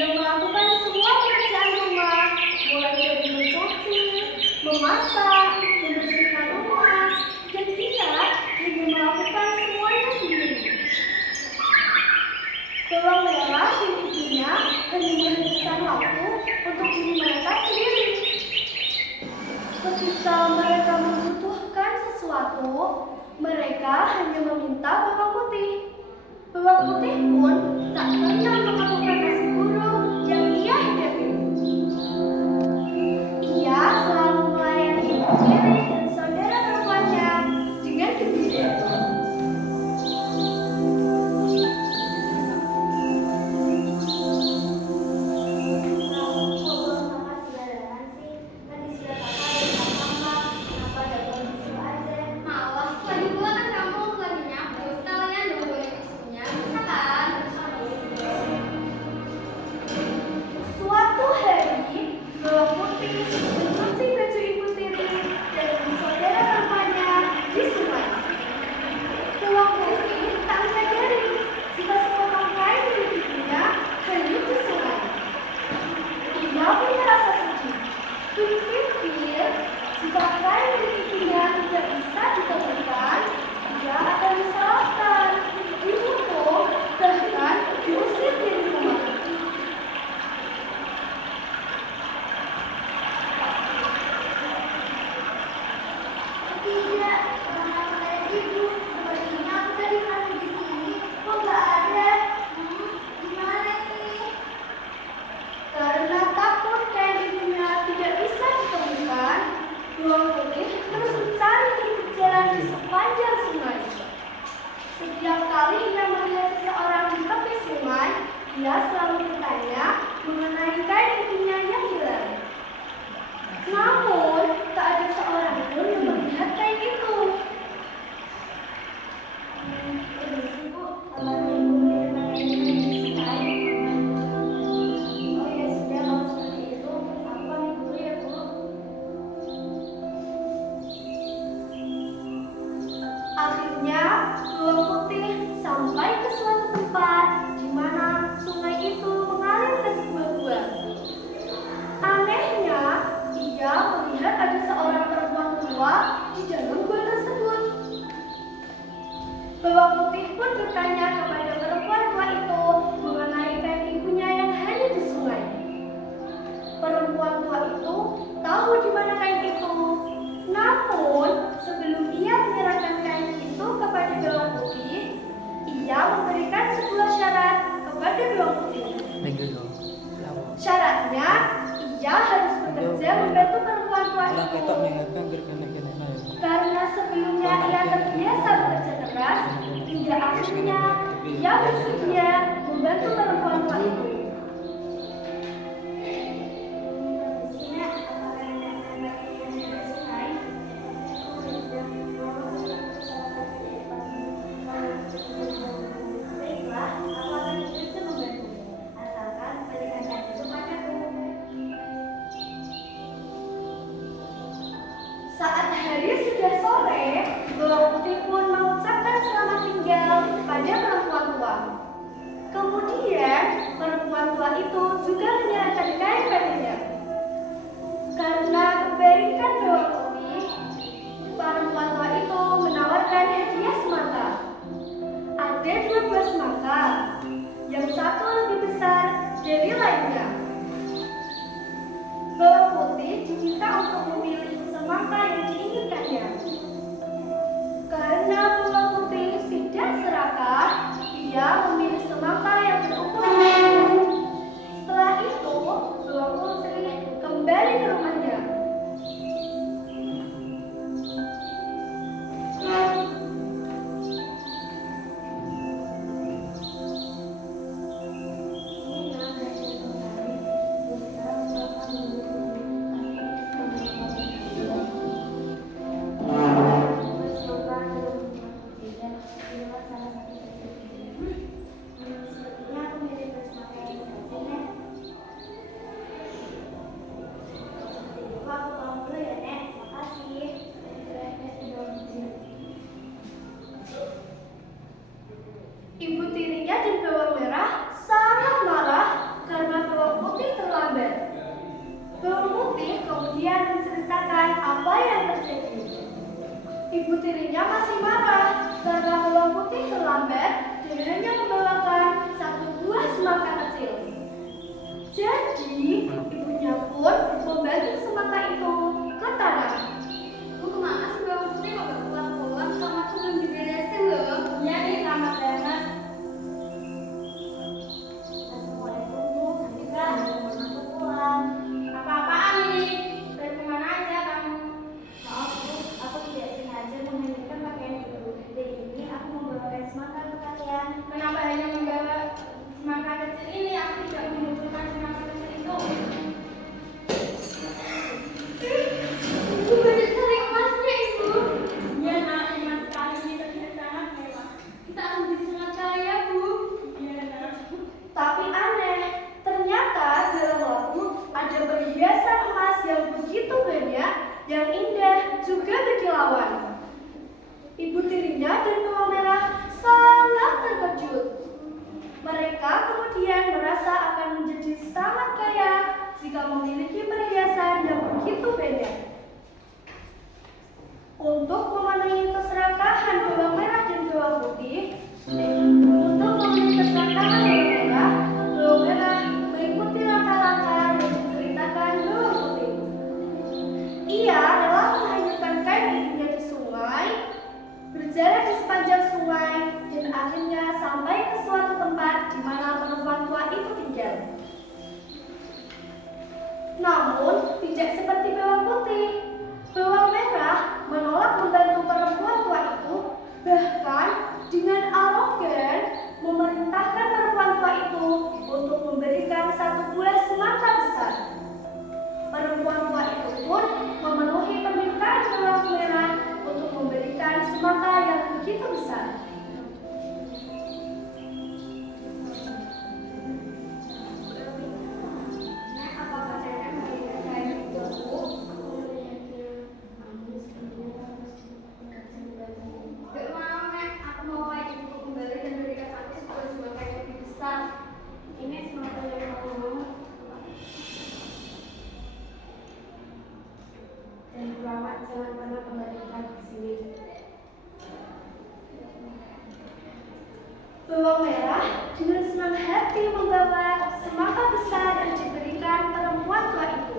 yang melakukan semua pekerjaan rumah, mulai dari mencuci, memasak, membersihkan rumah, dan dia hanya melakukan semuanya sendiri. Bawang merah dan ibunya hanya menghabiskan waktu untuk diri mereka sendiri. Ketika mereka membutuhkan sesuatu, mereka hanya meminta bawang putih. Bawang putih pun tak pernah mengeluhkan nasi buruk yang ia hadapi. Ia selalu melayani ibu tiri dan saudara perempuannya dengan gembira. Suatu hari, bawang putih mencuci baju ibu tiri dan saudara perempuannya di sungai. Bawang putih tak menyadari jika sepotong kain milik ibunya hanyut di sungai. Ia pun merasa sedih. Berpikir jika kain milik ibunya tidak bisa ditemukan, ia akan disalahkan, dihukum, bahkan diusir dari rumah. Tidak, karena saya ibu. Sepertinya aku tadi pernah di sini. Kok nggak ada? Gimana nih? Karena takut kain ibunya tidak bisa ditemukan, bawang putih terus mencari pintu jalan di sepanjang sungai. Setiap kali ia melihat seseorang di tepi sungai, ia selalu bertanya mengenai kain ibunya yang hilang. Namun, tak ada seorang pun yang melihat kain itu. Permisi Bu, apakah Ibu melihat kain ini di kain? Oh ya sudah, kalau seperti itu, aku pamit dulu ya Bu. Akhirnya, bawang putih sampai ke suatu tempat di mana sungai itu mengalir ke sebuah gua. Anehnya, ia melihat ada seorang perempuan tua di dalam gua tersebut. Bawang putih pun bertanya kepada perempuan tua itu mengenai kain ibunya yang hanyut di sungai. Perempuan tua itu tahu di mana kain itu. Namun, sebelum ia menyerahkan kain itu kepada bawang putih, ia memberikan sebuah syarat kepada bawang putih. Syaratnya, ia harus bekerja membantu perempuan tua itu. Karena sebelumnya ia terbiasa bekerja keras, hingga akhirnya ia bersedia membantu perempuan tua itu. Baiklah, aku akan bekerja membantu. Asalkan berikan kain itu padaku. Saat hari sudah sore, bawang putih pun mengucapkan selamat tinggal pada perempuan tua. Kemudian, perempuan tua itu juga menyerahkan kain padanya. Karena kebaikan bawang putih, perempuan tua itu menawarkan hadiah semangka. Ada 2 buah semangka, yang satu lebih besar dari lainnya. Bawang putih diminta untuk memilih semangka yang diinginkannya. Karena bawang putih tidak serakah, ia memilih semangka yang berukuran kecil. Setelah itu, bawang putih kembali ke rumahnya. Ibu tirinya dan bawang merah sangat marah karena Ibu tirinya masih marah karena bawang putih terlambat dan hanya membawakan satu buah semangka kecil. Jadi, ibunya pun membanting semangka itu ke tanah. Bu, kemana sih bawang putih kok gak pulang-pulang? Sama aku belum diberesin loh. Iya nih, selamat banget. Assalamualaikum Bu, nanti kan aku pulang. Apa-apaan nih? Dari kemana aja kamu? Maaf Bu, aku tidak sengaja mengenakan pakaian ibu. Dan ini aku membawakan semangka ke kalian. Kenapa hanya membawa semangka kecil ini? Aku tidak membutuhkan semangka kecil itu. Ibu banyak sekali emasnya, Ibu. Iya nak, emas sekali ini terlihat sangat mewah. Kita akan jadi sangat kaya, Bu. Iya nak. Tapi aneh, ternyata dalam waktu ada perhiasan emas yang begitu banyak, yang indah juga berkilauan. Ibu tirinya dan bawang merah sangat terkejut. Mereka kemudian merasa akan menjadi sangat kaya jika memiliki perhiasan yang begitu banyak. Untuk memenuhi keserakahan bawang merah dan bawang putih, bawang merah mengikuti langkah-langkah yang diceritakan bawang putih. Ia rela menghanyutkan kain ibunya di sungai, berjalan di sepanjang sungai, dan akhirnya sampai ke suatu tempat di mana perempuan tua itu tinggal. Namun, tidak seperti bawang putih. Bawang merah menolak membantu perempuan tua itu, bahkan dengan arogan memerintahkan perempuan tua itu untuk memberikan satu buah semangka besar. Perempuan tua itu pun memenuhi permintaan bawang merah untuk memberikan semangka yang begitu besar. Apakah nenek melihat kain itu, Bu? Gak mau, Nek. Aku mau kain itu kembali dan berikan aku sebuah semangka yang lebih besar. Ini semangka yang aku mau. Dan perawat jangan pernah kembalikan ke sini. Bawang merah dengan senang hati membawa semangka besar yang diberikan perempuan tua itu,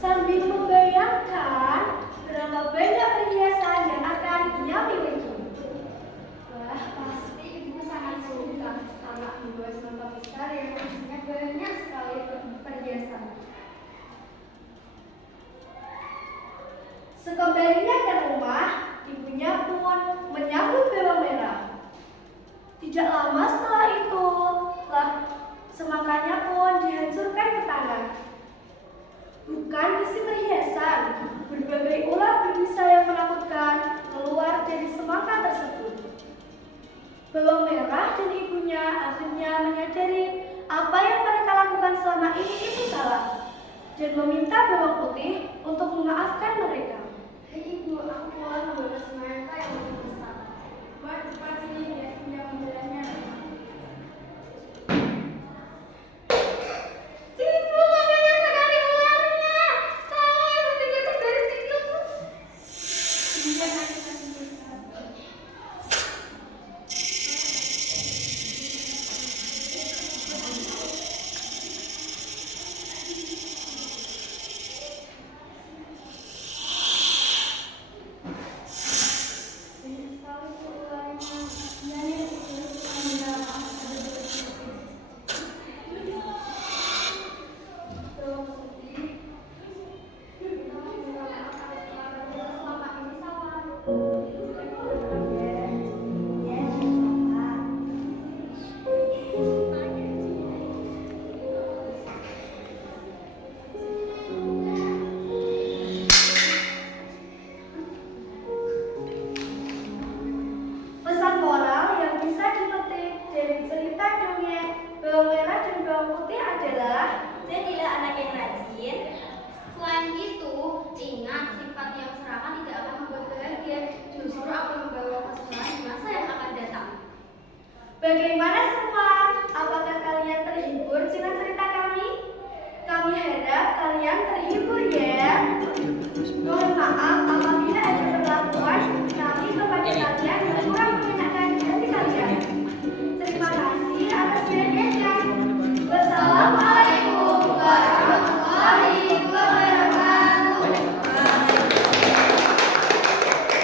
sambil membayangkan berapa banyak perhiasan yang akan ia miliki. Wah, pasti ibu sangat suka karena membawa semangka besar yang isinya banyak sekali perhiasan. Sekembalinya ke rumah, ibunya pun menyambut bawang merah. Tidak lama setelah itu, semangkanya pun dihancurkan ke tanah. Bukan besi perhiasan, berbagai ulat berbisa yang menakutkan keluar dari semangka tersebut. Bawang merah dan ibunya akhirnya menyadari apa yang mereka lakukan selama ini itu salah, dan meminta bawang putih untuk memaafkan mereka. Hei ibu, aku pulang membawa semangka yang lebih besar. Mbak, cepat sini biar pinjam mobilannya. Ibu, banyak sekali ularnya. Kalau ibu pikirkan dari kecil, Bu. Iya nak, kita sini. Banyak sekali Bu, ularnya. Iya nih, alhamdulillah. Bawang putih. Kita mau minta maaf atas kelakuan selama ini salah. Pesan moral yang bisa dipetik dari cerita dongeng bawang merah dan bawang putih adalah Jadilah anak yang rajin. Selain itu, ingat sifat yang serakah tidak akan membuat bahagia, justru akan membawa kesusahan di masa yang akan datang. bagaimana semua? Apakah kalian terhibur dengan cerita kami? Kami harap kalian terhibur ya. Mohon maaf apabila